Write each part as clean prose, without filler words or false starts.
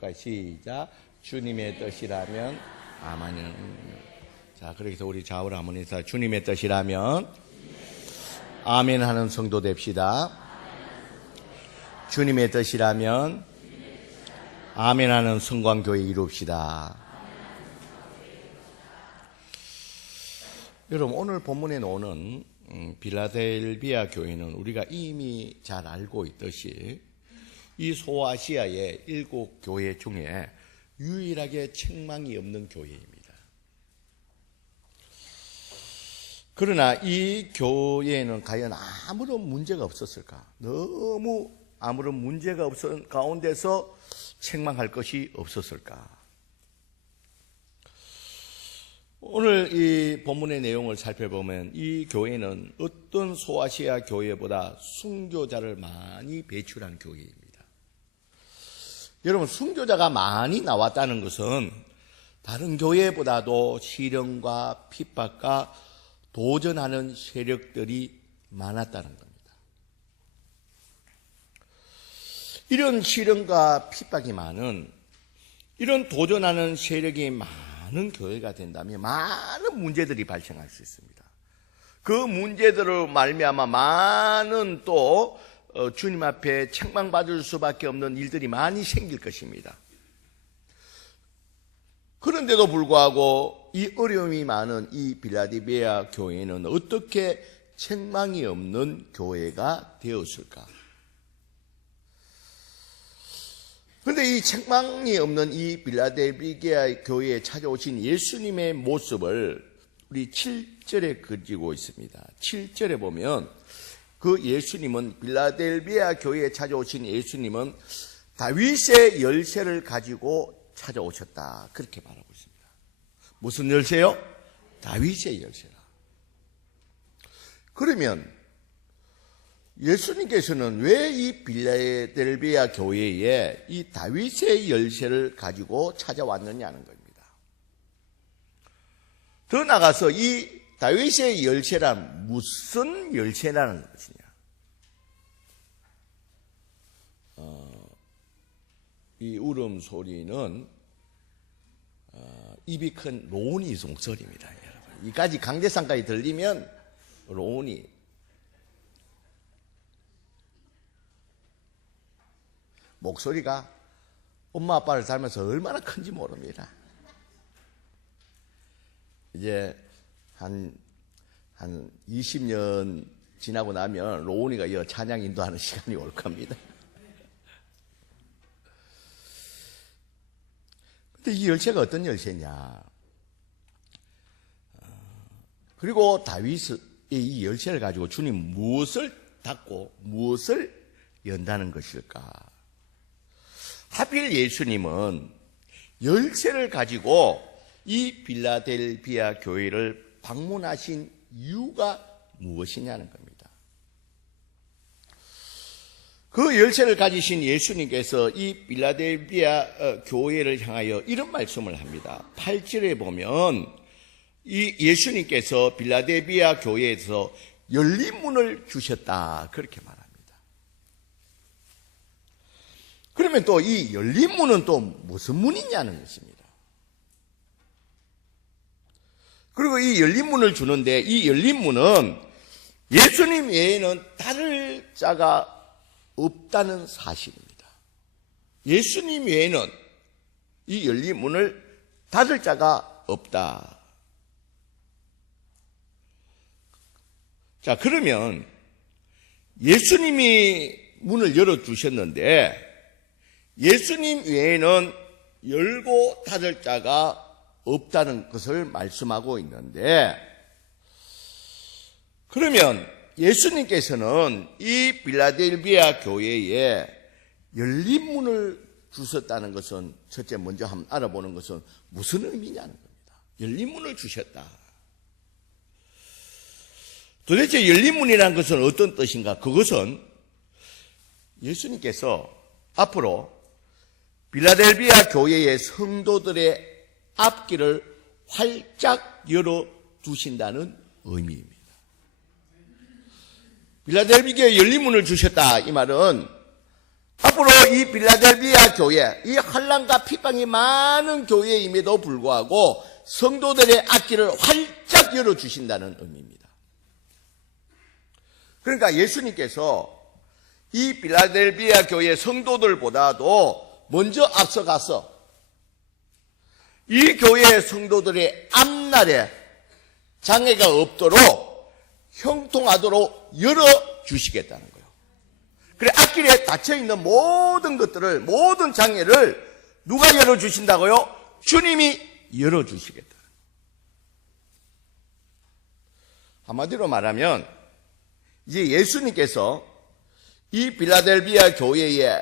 해볼까요? 시작. 주님의 뜻이라면 아멘. 자, 그래서 우리 좌우로 한번 인사. 주님의 뜻이라면 아멘 하는 성도 됩시다. 주님의 뜻이라면 아멘 하는 성광교회 이룹시다. 여러분, 오늘 본문에 나오는 빌라델비아 교회는 우리가 이미 잘 알고 있듯이 이 소아시아의 7교회 중에 유일하게 책망이 없는 교회입니다. 그러나 이 교회에는 과연 아무런 문제가 없었을까? 너무 아무런 문제가 없었던 가운데서 책망할 것이 없었을까? 오늘 이 본문의 내용을 살펴보면 이 교회는 어떤 소아시아 교회보다 순교자를 많이 배출한 교회입니다. 여러분, 순교자가 많이 나왔다는 것은 다른 교회보다도 시련과 핍박과 도전하는 세력들이 많았다는 겁니다. 이런 시련과 핍박이 많은, 이런 도전하는 세력이 많은 교회가 된다면 많은 문제들이 발생할 수 있습니다. 그 문제들을 말미암아 많은 또 주님 앞에 책망받을 수밖에 없는 일들이 많이 생길 것입니다. 그런데도 불구하고 이 어려움이 많은 이 빌라델비아 교회는 어떻게 책망이 없는 교회가 되었을까? 그런데 이 책망이 없는 이 빌라델비아 교회에 찾아오신 예수님의 모습을 우리 7절에 그리고 있습니다. 7절에 보면 그 예수님은, 빌라델비아 교회에 찾아오신 예수님은 다윗의 열쇠를 가지고 찾아오셨다, 그렇게 말하고 있습니다. 무슨 열쇠요? 다윗의 열쇠라. 그러면 예수님께서는 왜 이 빌라델비아 교회에 이 다윗의 열쇠를 가지고 찾아왔느냐는 겁니다. 더 나아가서 이 다윗의 열쇠란 무슨 열쇠라는 것이냐? 이 울음소리는 입이 큰 로운이 목소리입니다, 여러분. 이까지 강대상까지 들리면 로운이. 목소리가 엄마 아빠를 닮아서 얼마나 큰지 모릅니다. 이제 한 20년 지나고 나면 로운이가 이 찬양 인도하는 시간이 올 겁니다. 근데 이 열쇠가 어떤 열쇠냐? 그리고 다윗의 이 열쇠를 가지고 주님 무엇을 닫고 무엇을 연다는 것일까? 하필 예수님은 열쇠를 가지고 이 빌라델비아 교회를 방문하신 이유가 무엇이냐는 겁니다. 그 열쇠를 가지신 예수님께서 이 빌라델비아 교회를 향하여 이런 말씀을 합니다. 8절에 보면 이 예수님께서 빌라델비아 교회에서 열린 문을 주셨다, 그렇게 말합니다. 그러면 또 이 열린 문은 또 무슨 문이냐는 것입니다. 그리고 이 열린 문을 주는데 이 열린 문은 예수님 외에는 닫을 자가 없다는 사실입니다. 예수님 외에는 이 열린 문을 닫을 자가 없다. 자, 그러면 예수님이 문을 열어주셨는데 예수님 외에는 열고 닫을 자가 없다는 것을 말씀하고 있는데, 그러면 예수님께서는 이 빌라델비아 교회에 열린 문을 주셨다는 것은 첫째 먼저 한번 알아보는 것은 무슨 의미냐는 겁니다. 열린 문을 주셨다. 도대체 열린 문이라는 것은 어떤 뜻인가? 그것은 예수님께서 앞으로 빌라델비아 교회의 성도들의 앞길을 활짝 열어두신다는 의미입니다. 빌라델비아에 열린 문을 주셨다, 이 말은 앞으로 이 빌라델비아 교회, 이 환난과 핍박이 많은 교회임에도 불구하고 성도들의 앞길을 활짝 열어주신다는 의미입니다. 그러니까 예수님께서 이 빌라델비아 교회 성도들보다도 먼저 앞서가서 이 교회의 성도들의 앞날에 장애가 없도록 형통하도록 열어주시겠다는 거예요. 그래, 앞길에 닫혀있는 모든 것들을, 모든 장애를 누가 열어주신다고요? 주님이 열어주시겠다. 한마디로 말하면 이제 예수님께서 이 빌라델비아 교회에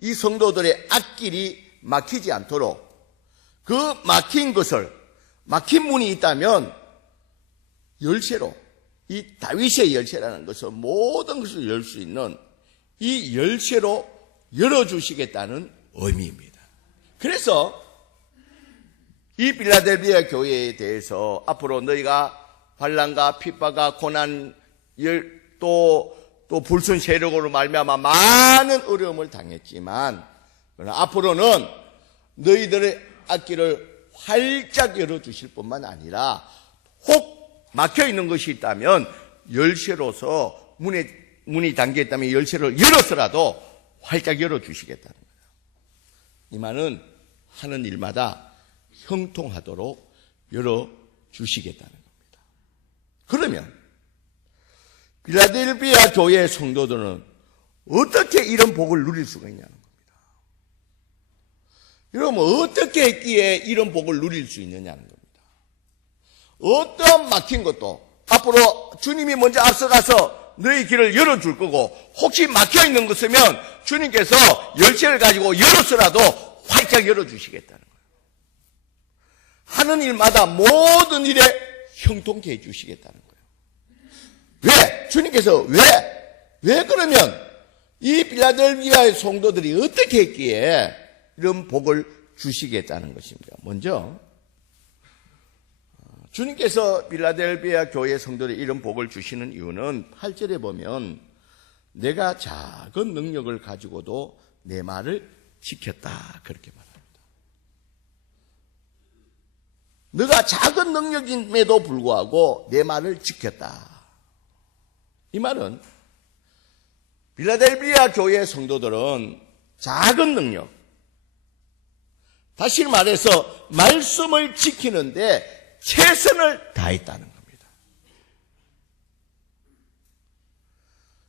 이 성도들의 앞길이 막히지 않도록 그 막힌 것을, 막힌 문이 있다면 열쇠로, 이 다윗의 열쇠라는 것을, 모든 것을 열 수 있는 이 열쇠로 열어주시겠다는 의미입니다. 그래서 이 빌라델비아 교회에 대해서 앞으로 너희가 환난과 핍박과 고난, 또 불순 세력으로 말미암아 많은 어려움을 당했지만, 그러나 앞으로는 너희들의 앞길을 활짝 열어주실 뿐만 아니라 혹 막혀있는 것이 있다면 열쇠로서 문이 잠겨있다면 열쇠를 열어서라도 활짝 열어주시겠다는 거예요. 이 말은 하는 일마다 형통하도록 열어주시겠다는 겁니다. 그러면 빌라델비아 교회의 성도들은 어떻게 이런 복을 누릴 수가 있냐는 겁니다. 여러분, 어떻게 했기에 이런 복을 누릴 수 있느냐는 겁니다. 어떤 막힌 것도 앞으로 주님이 먼저 앞서가서 너희 길을 열어줄 거고, 혹시 막혀있는 것이면 주님께서 열쇠를 가지고 열어서라도 활짝 열어주시겠다는 거예요. 하는 일마다 모든 일에 형통케 해주시겠다는 거예요. 왜? 주님께서 왜 그러면 이 빌라델비아의 성도들이 어떻게 했기에 이런 복을 주시겠다는 것입니다. 먼저 주님께서 빌라델비아 교회 성도들이 이런 복을 주시는 이유는 8절에 보면 내가 작은 능력을 가지고도 내 말을 지켰다, 그렇게 말합니다. 너가 작은 능력임에도 불구하고 내 말을 지켰다. 이 말은 빌라델비아 교회 성도들은 작은 능력, 다시 말해서 말씀을 지키는데 최선을 다했다는 겁니다.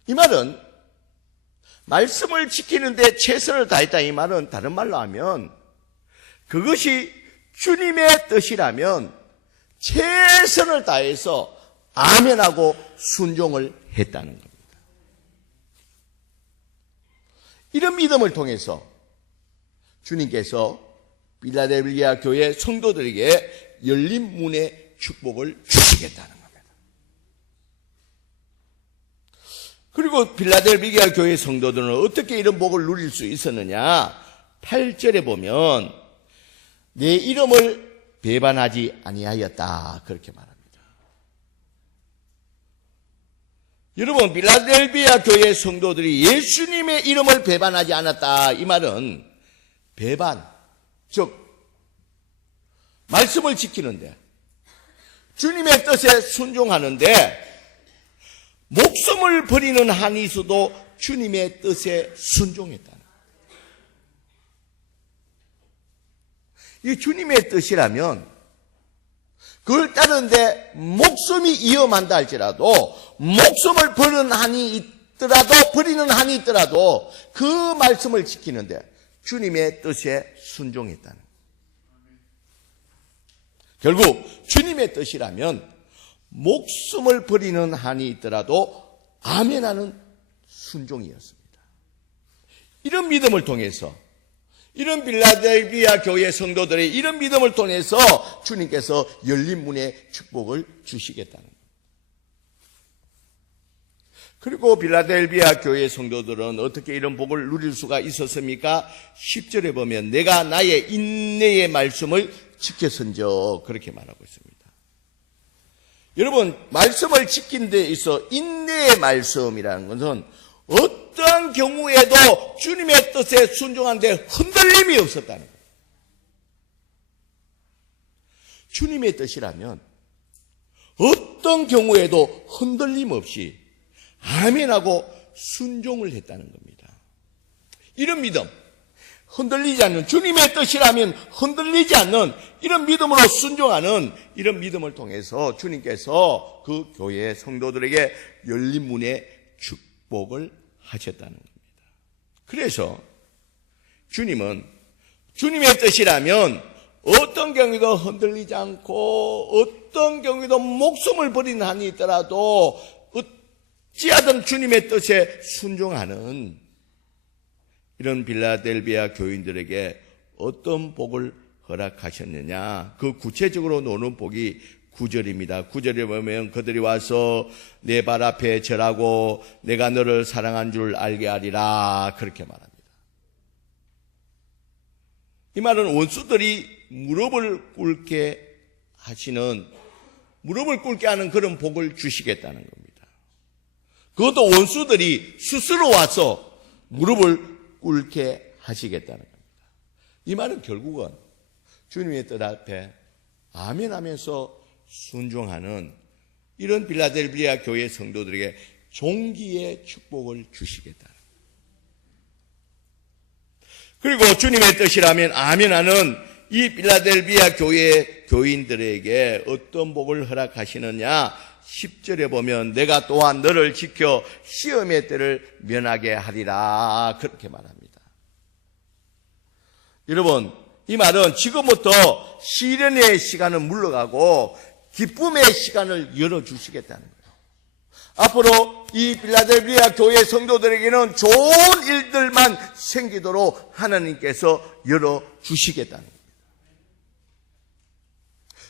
이 말은 말씀을 지키는데 최선을 다했다, 이 말은 다른 말로 하면 그것이 주님의 뜻이라면 최선을 다해서 아멘하고 순종을 했다는 겁니다. 이런 믿음을 통해서 주님께서 빌라델비아 교회 성도들에게 열린 문의 축복을 주시겠다는 겁니다. 그리고 빌라델비아 교회 성도들은 어떻게 이런 복을 누릴 수 있었느냐? 8절에 보면 내 이름을 배반하지 아니하였다, 그렇게 말합니다. 여러분, 빌라델비아 교회 성도들이 예수님의 이름을 배반하지 않았다, 이 말은 배반, 즉 말씀을 지키는데, 주님의 뜻에 순종하는데 목숨을 버리는 한이 있어도 주님의 뜻에 순종했다는 거예요. 이 주님의 뜻이라면 그걸 따르는데 목숨이 위험한다 할지라도, 목숨을 버리는 한이 있더라도 그 말씀을 지키는데 주님의 뜻에 순종했다는 거예요. 결국 주님의 뜻이라면 목숨을 버리는 한이 있더라도 아멘하는 순종이었습니다. 이런 믿음을 통해서, 이런 빌라델비아 교회 성도들의 이런 믿음을 통해서 주님께서 열린 문의 축복을 주시겠다는 거예요. 그리고 빌라델비아 교회 성도들은 어떻게 이런 복을 누릴 수가 있었습니까? 10절에 보면 내가 나의 인내의 말씀을 지켰은저, 그렇게 말하고 있습니다. 여러분, 말씀을 지킨 데 있어 인내의 말씀이라는 것은 어떠한 경우에도 주님의 뜻에 순종하는데 흔들림이 없었다는 거예요. 주님의 뜻이라면 어떤 경우에도 흔들림 없이 아멘하고 순종을 했다는 겁니다. 이런 믿음, 흔들리지 않는, 주님의 뜻이라면 흔들리지 않는 이런 믿음으로 순종하는 이런 믿음을 통해서 주님께서 그 교회 성도들에게 열린 문의 축복을 하셨다는 겁니다. 그래서 주님은 주님의 뜻이라면 어떤 경우도 흔들리지 않고 어떤 경우도 목숨을 버리는 한이 있더라도 어찌하든 주님의 뜻에 순종하는 이런 빌라델비아 교인들에게 어떤 복을 허락하셨느냐, 그 구체적으로 노는 복이 9절입니다. 9절에 보면 그들이 와서 내 발 앞에 절하고 내가 너를 사랑한 줄 알게 하리라, 그렇게 말합니다. 이 말은 원수들이 무릎을 꿇게 하는 그런 복을 주시겠다는 겁니다. 그것도 원수들이 스스로 와서 무릎을 꿇게 하시겠다는 겁니다. 이 말은 결국은 주님의 뜻 앞에 아멘하면서 순종하는 이런 빌라델비아 교회 성도들에게 종기의 축복을 주시겠다. 그리고 주님의 뜻이라면 아멘하는 이 빌라델비아 교회 교인들에게 어떤 복을 허락하시느냐, 10절에 보면 내가 또한 너를 지켜 시험의 때를 면하게 하리라, 그렇게 말합니다. 여러분, 이 말은 지금부터 시련의 시간은 물러가고 기쁨의 시간을 열어주시겠다는 거예요. 앞으로 이 빌라델비아 교회 성도들에게는 좋은 일들만 생기도록 하나님께서 열어주시겠다는 겁니다.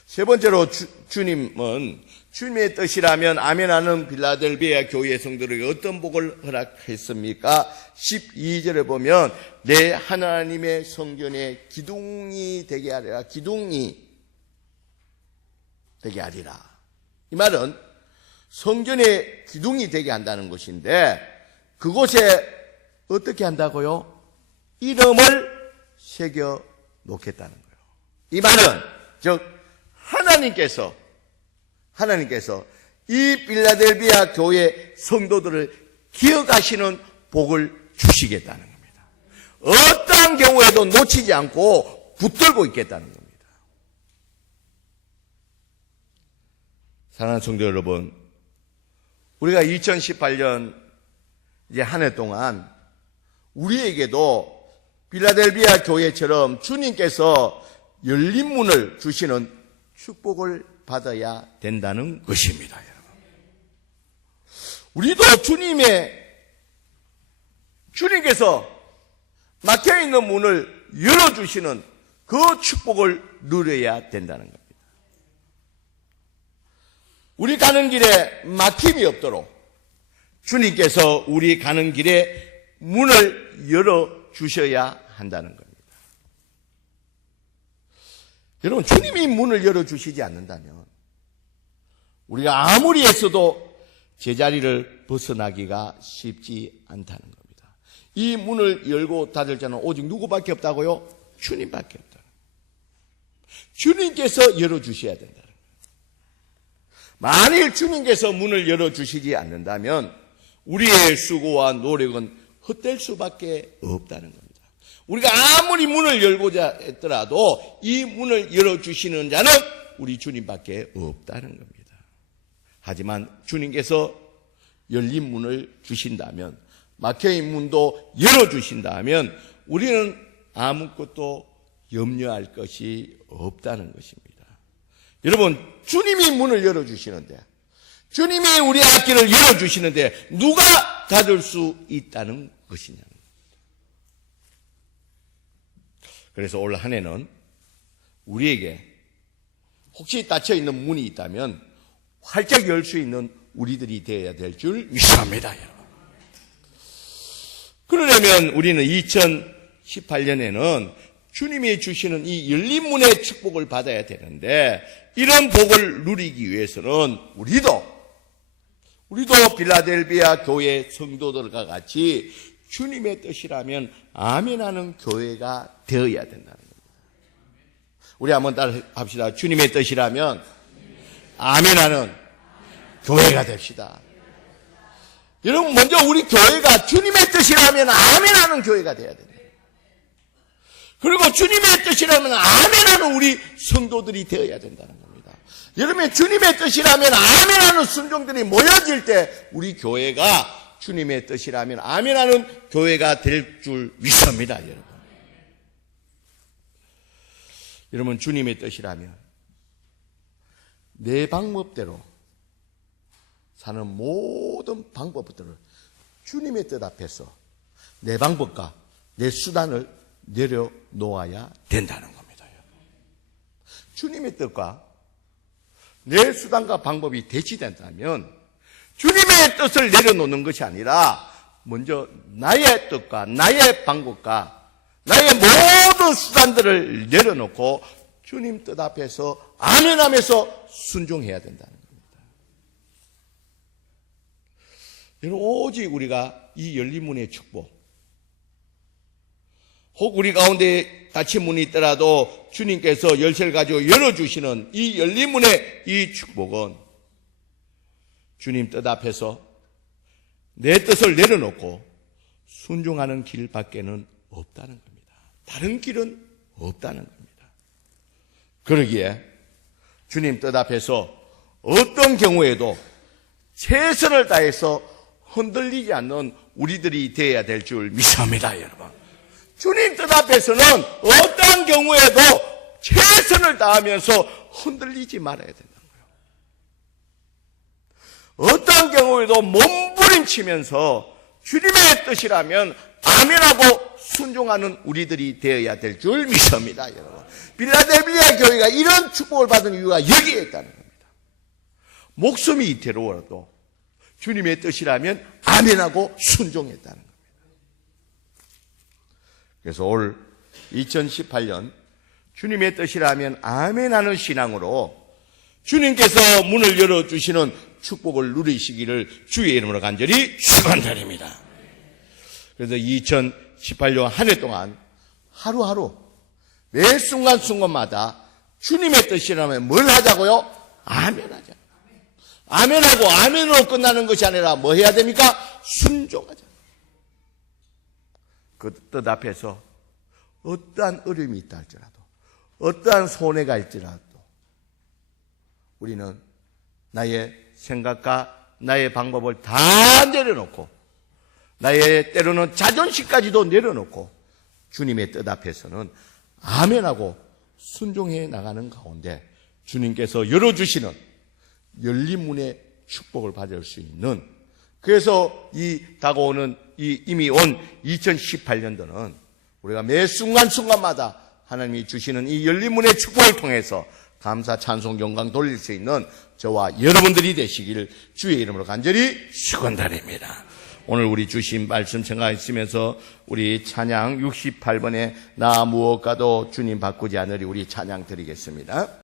세 번째로 주님은 주님의 뜻이라면 아멘하는 빌라델비아 교회 성도들에게 어떤 복을 허락했습니까? 12절에 보면 내 하나님의 성전의 기둥이 되게 하리라. 기둥이 되게 하리라. 이 말은 성전의 기둥이 되게 한다는 것인데 그곳에 어떻게 한다고요? 이름을 새겨 놓겠다는 거예요. 이 말은 즉 하나님께서 이 빌라델비아 교회 성도들을 기억하시는 복을 주시겠다는 겁니다. 어떠한 경우에도 놓치지 않고 붙들고 있겠다는 겁니다. 사랑하는 성도 여러분, 우리가 2018년 이제 한 해 동안 우리에게도 빌라델비아 교회처럼 주님께서 열린 문을 주시는 축복을 받아야 된다는 것입니다, 여러분. 우리도 주님께서 막혀있는 문을 열어주시는 그 축복을 누려야 된다는 겁니다. 우리 가는 길에 막힘이 없도록 주님께서 우리 가는 길에 문을 열어주셔야 한다는 겁니다. 여러분, 주님이 문을 열어주시지 않는다면 우리가 아무리 애써도 제자리를 벗어나기가 쉽지 않다는 겁니다. 이 문을 열고 닫을 자는 오직 누구밖에 없다고요? 주님밖에 없다. 주님께서 열어주셔야 된다. 만일 주님께서 문을 열어주시지 않는다면 우리의 수고와 노력은 헛될 수밖에 없다는 겁니다. 우리가 아무리 문을 열고자 했더라도 이 문을 열어주시는 자는 우리 주님밖에 없다는 겁니다. 하지만 주님께서 열린 문을 주신다면, 막혀있는 문도 열어주신다면 우리는 아무것도 염려할 것이 없다는 것입니다. 여러분, 주님이 문을 열어주시는데, 주님이 우리 앞길을 열어주시는데 누가 닫을 수 있다는 것이냐는 겁니다. 그래서 올 한 해는 우리에게 혹시 닫혀있는 문이 있다면 활짝 열 수 있는 우리들이 되어야 될 줄 믿습니다, 여러분. 그러려면 우리는 2018년에는 주님이 주시는 이 열린 문의 축복을 받아야 되는데, 이런 복을 누리기 위해서는 우리도 우리도 빌라델비아 교회 성도들과 같이 주님의 뜻이라면 아멘하는 교회가 되어야 된다는 겁니다. 우리 한번 따라 합시다. 주님의 뜻이라면 아멘하는 교회가 됩시다. 여러분, 먼저 우리 교회가 주님의 뜻이라면 아멘하는 교회가 돼야 됩니다. 그리고 주님의 뜻이라면 아멘하는 우리 성도들이 되어야 된다는 겁니다. 여러분, 주님의 뜻이라면 아멘하는 순종들이 모여질 때 우리 교회가 주님의 뜻이라면 아멘하는 교회가 될 줄 믿습니다. 여러분, 주님의 뜻이라면 내 방법대로 사는 모든 방법들을 주님의 뜻 앞에서 내 방법과 내 수단을 내려놓아야 된다는 겁니다. 주님의 뜻과 내 수단과 방법이 대치된다면 주님의 뜻을 내려놓는 것이 아니라 먼저 나의 뜻과 나의 방법과 나의 모든 수단들을 내려놓고 주님 뜻 앞에서 아멘하면서 순종해야 된다는 겁니다. 오직 우리가 이 열린 문의 축복, 혹 우리 가운데 닫힌 문이 있더라도 주님께서 열쇠를 가지고 열어주시는 이 열린 문의 이 축복은 주님 뜻 앞에서 내 뜻을 내려놓고 순종하는 길밖에는 없다는 겁니다. 다른 길은 없다는 겁니다. 그러기에 주님 뜻 앞에서 어떤 경우에도 최선을 다해서 흔들리지 않는 우리들이 되어야 될 줄 믿습니다, 여러분. 주님 뜻 앞에서는 어떠한 경우에도 최선을 다하면서 흔들리지 말아야 된다는 거예요. 어떠한 경우에도 몸부림치면서 주님의 뜻이라면 아멘하고 순종하는 우리들이 되어야 될 줄 믿습니다, 여러분. 빌라델비아 교회가 이런 축복을 받은 이유가 여기에 있다는 겁니다. 목숨이 이태로워도 주님의 뜻이라면 아멘하고 순종했다는 겁니다. 그래서 올 2018년 주님의 뜻이라면 아멘하는 신앙으로 주님께서 문을 열어주시는 축복을 누리시기를 주의 이름으로 간절히 축원드립니다. 그래서 2018년 한 해 동안 하루하루 매 순간순간마다 주님의 뜻이라면 뭘 하자고요? 아멘하자. 아멘하고 아멘으로 끝나는 것이 아니라 뭐 해야 됩니까? 순종하자. 그 뜻 앞에서 어떠한 어려움이 있다 할지라도 어떠한 손해가 있지라도 우리는 나의 생각과 나의 방법을 다 내려놓고 나의 때로는 자존심까지도 내려놓고 주님의 뜻 앞에서는 아멘하고 순종해 나가는 가운데 주님께서 열어주시는 열린 문의 축복을 받을 수 있는, 그래서 이 다가오는 이미 온 2018년도는 우리가 매 순간순간마다 하나님이 주시는 이 열린 문의 축복을 통해서 감사 찬송 영광 돌릴 수 있는 저와 여러분들이 되시기를 주의 이름으로 간절히 축원드립니다. 오늘 우리 주신 말씀 생각하시면서 우리 찬양 68번에 나 무엇과도 주님 바꾸지 않으리 우리 찬양 드리겠습니다.